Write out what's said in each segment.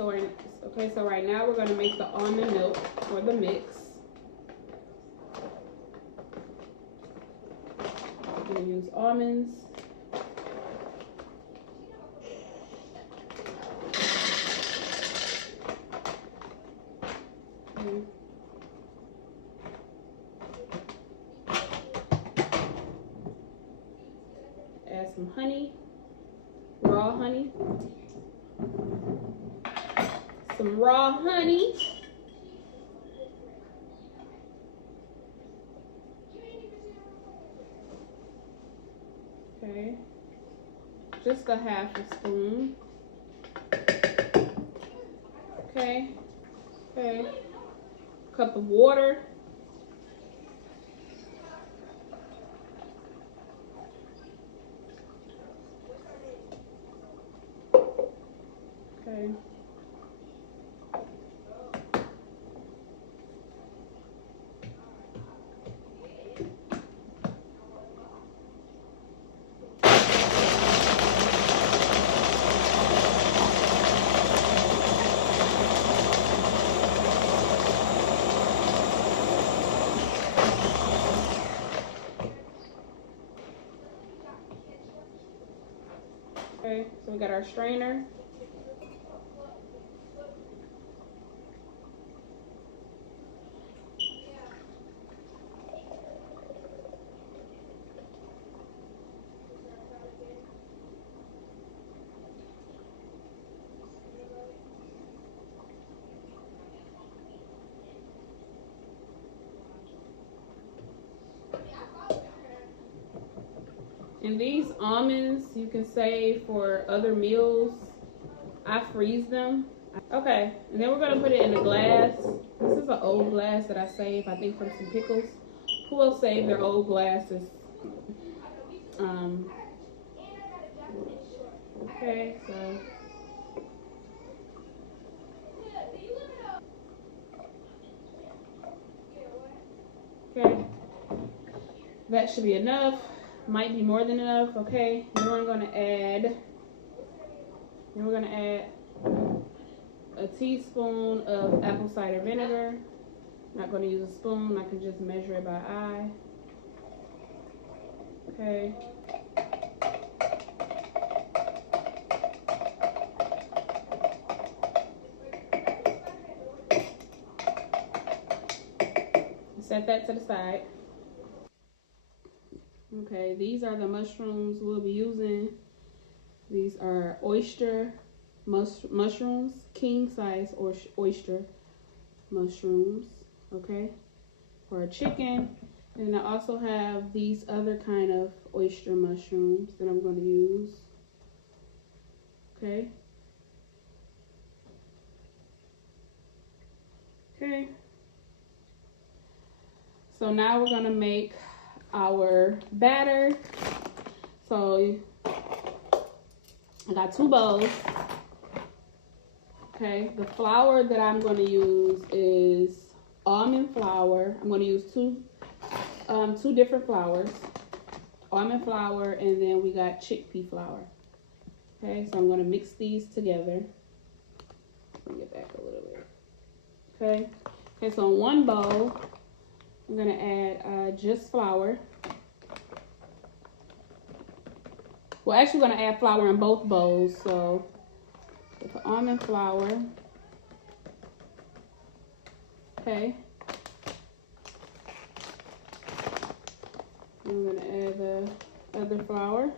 so right now we're gonna make the almond milk for the mix. I'm gonna use almonds. Add some honey, raw honey. Some raw honey. Okay. Just a half a spoon. Okay. Okay. Cup of water. Okay. Okay, so we got our strainer. And these almonds you can save for other meals. I freeze them. Okay, and then we're gonna put it in a glass. This is an old glass that I saved, I think, from some pickles. Who will save their old glasses? Okay, so. Okay, that should be enough. Might be more than enough. Okay, then we're gonna add a teaspoon of apple cider vinegar. I'm not gonna use a spoon. I can just measure it by eye. Okay. Set that to the side. Okay, these are the mushrooms we'll be using. These are oyster mushrooms, king size oyster mushrooms, okay, for a chicken. And I also have these other kind of oyster mushrooms that I'm going to use, okay. Okay. So now we're going to make our batter. So I got 2 bowls. Okay, the flour that I'm going to use is almond flour. I'm going to use two different flours, almond flour, and then we got chickpea flour. Okay, so I'm going to mix these together. Bring it back a little bit. Okay, so in one bowl, I'm going to add just flour. We're actually going to add flour in both bowls. So with the almond flour. Okay. I'm going to add the other flour.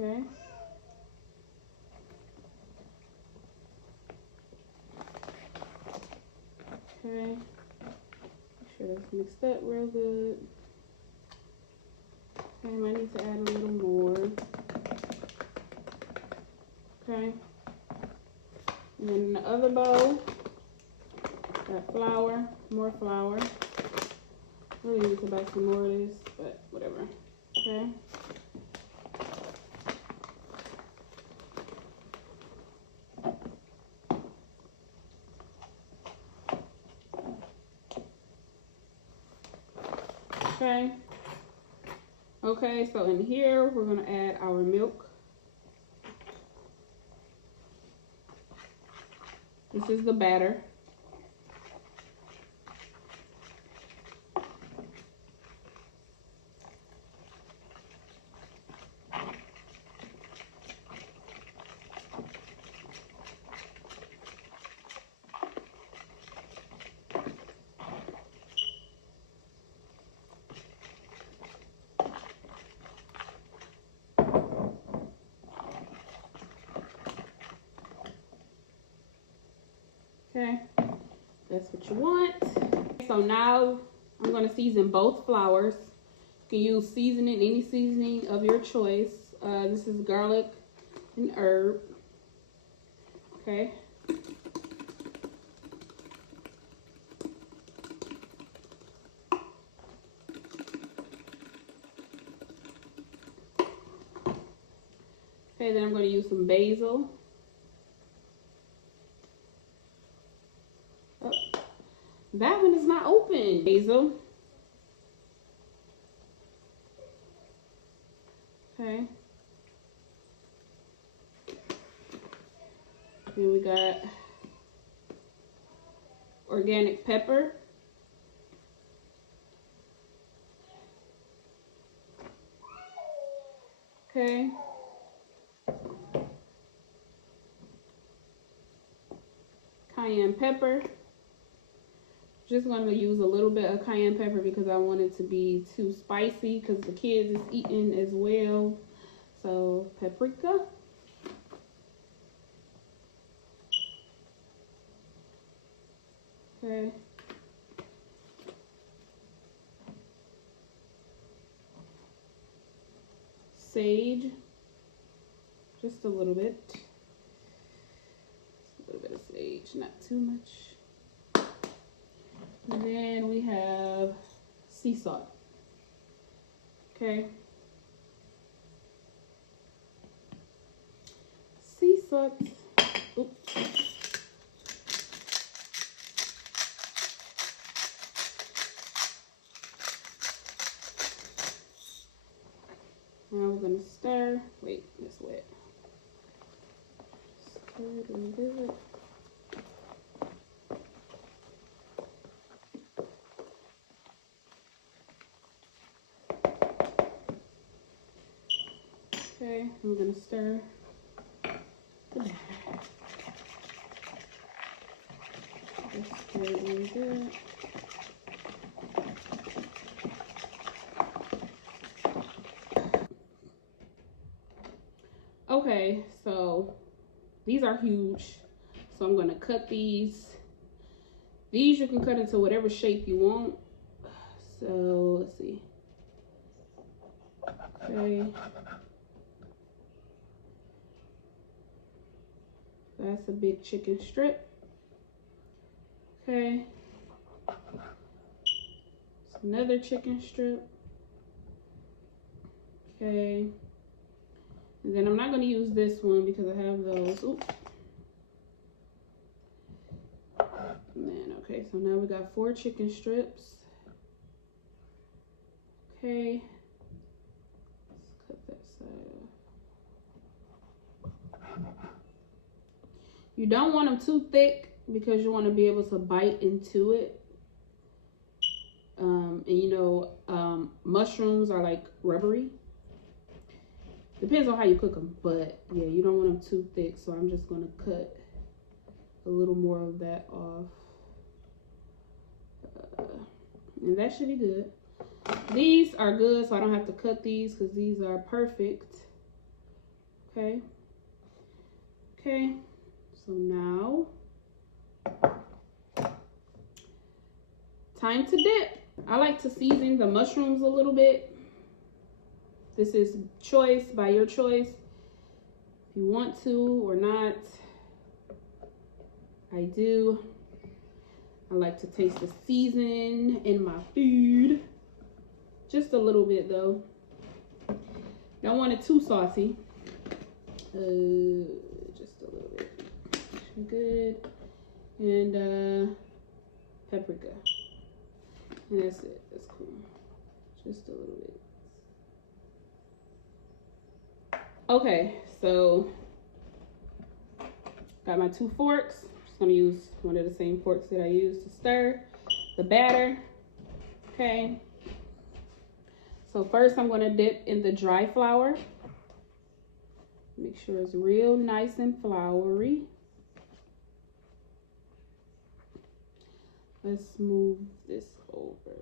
Okay. Okay. Make sure that's mixed up real good. Okay, I might need to add a little more. Okay. And then in the other bowl, got flour, more flour. Really need to buy some more of this, but whatever. Okay. Okay. Okay, so in here we're gonna add our milk. This is the batter. Okay, that's what you want. So now I'm going to season both flours. You can use seasoning, any seasoning of your choice. This is garlic and herb. Okay. Okay, then I'm going to use some basil. Oh, that one is not open. Basil. Okay. Then we got organic pepper. Okay. Cayenne pepper. Just going to use a little bit of cayenne pepper because I want it to be too spicy because the kids is eating as well. So paprika. Okay. Sage. Just a little bit. Just a little bit of sage, not too much. And then we have sea salt. Okay. Sea salt. Oops. Now we're gonna stir. Wait, it's wet. Stir it a little bit. Okay, I'm gonna stir the batter. Just stir it really good. Okay, so these are huge. So I'm gonna cut these. These you can cut into whatever shape you want. So let's see. Okay. That's a big chicken strip. Okay. It's another chicken strip. Okay. And then I'm not going to use this one because I have those. Oops. Man, okay, so now we got 4 chicken strips. Okay. Let's cut that side off. You don't want them too thick because you want to be able to bite into it. And you know, mushrooms are like rubbery. Depends on how you cook them, but yeah, you don't want them too thick. So I'm just going to cut a little more of that off. And that should be good. These are good, so I don't have to cut these because these are perfect. Okay. Okay. So now, time to dip. I like to season the mushrooms a little bit. This is choice, by your choice. If you want to or not. I do. I like to taste the seasoning in my food. Just a little bit though. Don't want it too saucy. Just a little bit. Good. And paprika. And that's it. That's cool. Just a little bit. Okay, so got my 2 forks. Just gonna use one of the same forks that I used to stir the batter. Okay. So first I'm gonna dip in the dry flour. Make sure it's real nice and floury. Let's move this over.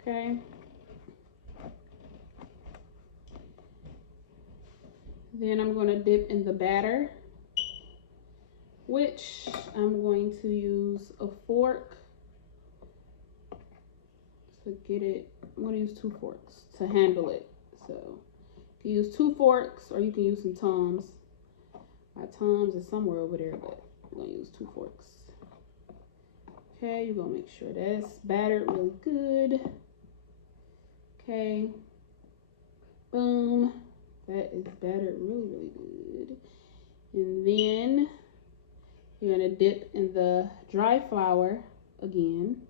Okay. Then I'm going to dip in the batter, which I'm going to use a fork to get it. I'm going to use 2 forks to handle it. So you can use 2 forks or you can use some Tums. My Tums is somewhere over there, but I'm going to use 2 forks. Okay, you're going to make sure that's battered really good. Okay, boom. That is battered really, really good. And then you're going to dip in the dry flour again.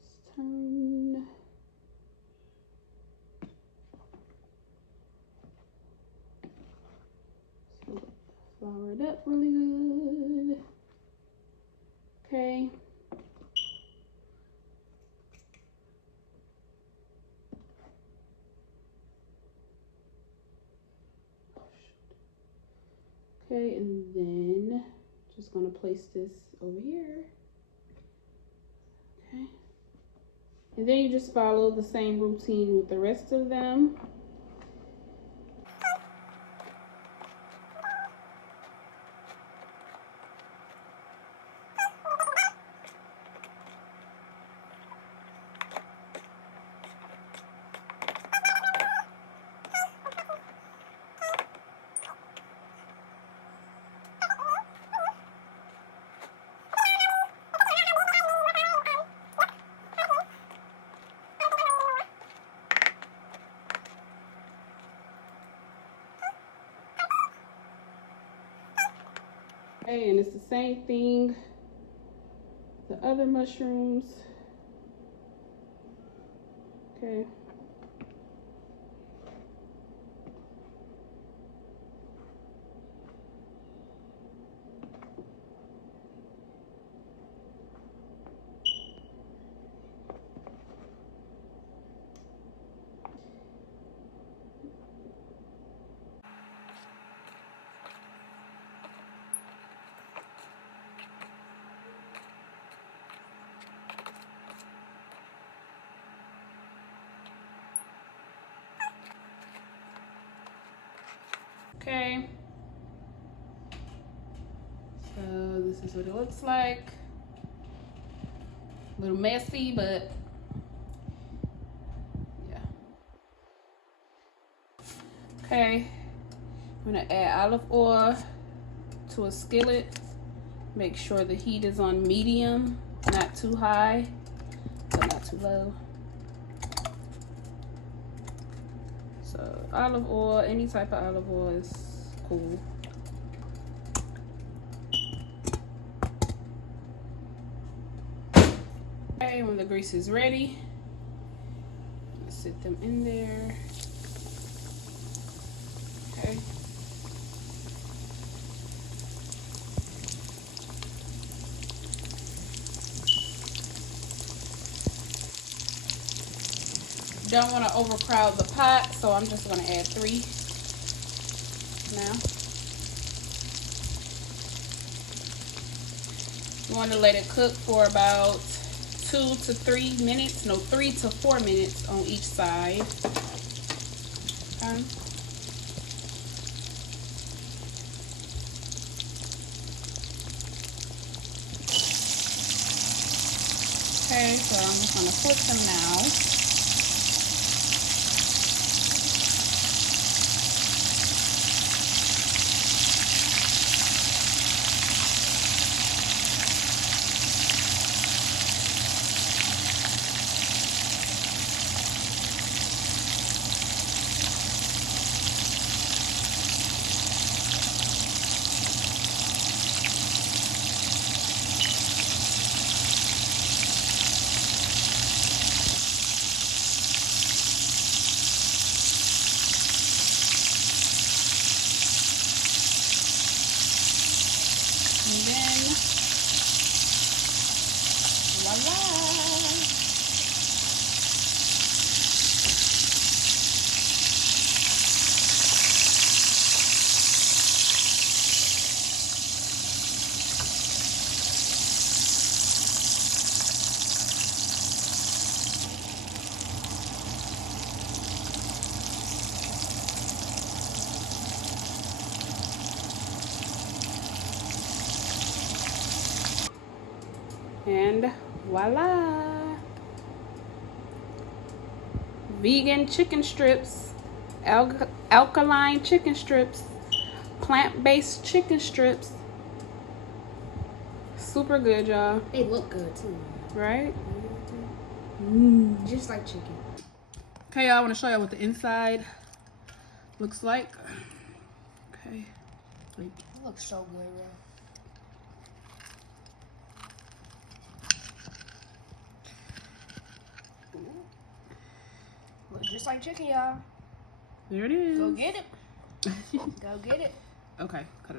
Let's turn. So flour it up really good. Okay. Okay, and then just gonna place this over here. Okay. And then you just follow the same routine with the rest of them. Okay, and it's the same thing, the other mushrooms. Okay. Okay, so this is what it looks like. A little messy, but yeah. Okay, I'm gonna add olive oil to a skillet. Make sure the heat is on medium, not too high, but not too low. So olive oil, any type of olive oil is cool. Okay, when the grease is ready, sit them in there. Okay. Don't want to overcrowd the pot, so I'm just going to add 3 now. You want to let it cook for about 2 to 3 minutes, no, 3 to 4 minutes on each side. Okay, so I'm just going to flip them now. And then, voila. And voila, vegan chicken strips, alkaline chicken strips, plant-based chicken strips. Super good, y'all. They look good too, right? Just like chicken. Okay, y'all, I want to show y'all what the inside looks like. Okay, It looks so good, bro. Look just like chicken, y'all. there it is. Go get it. Go get it. Okay, cut it off.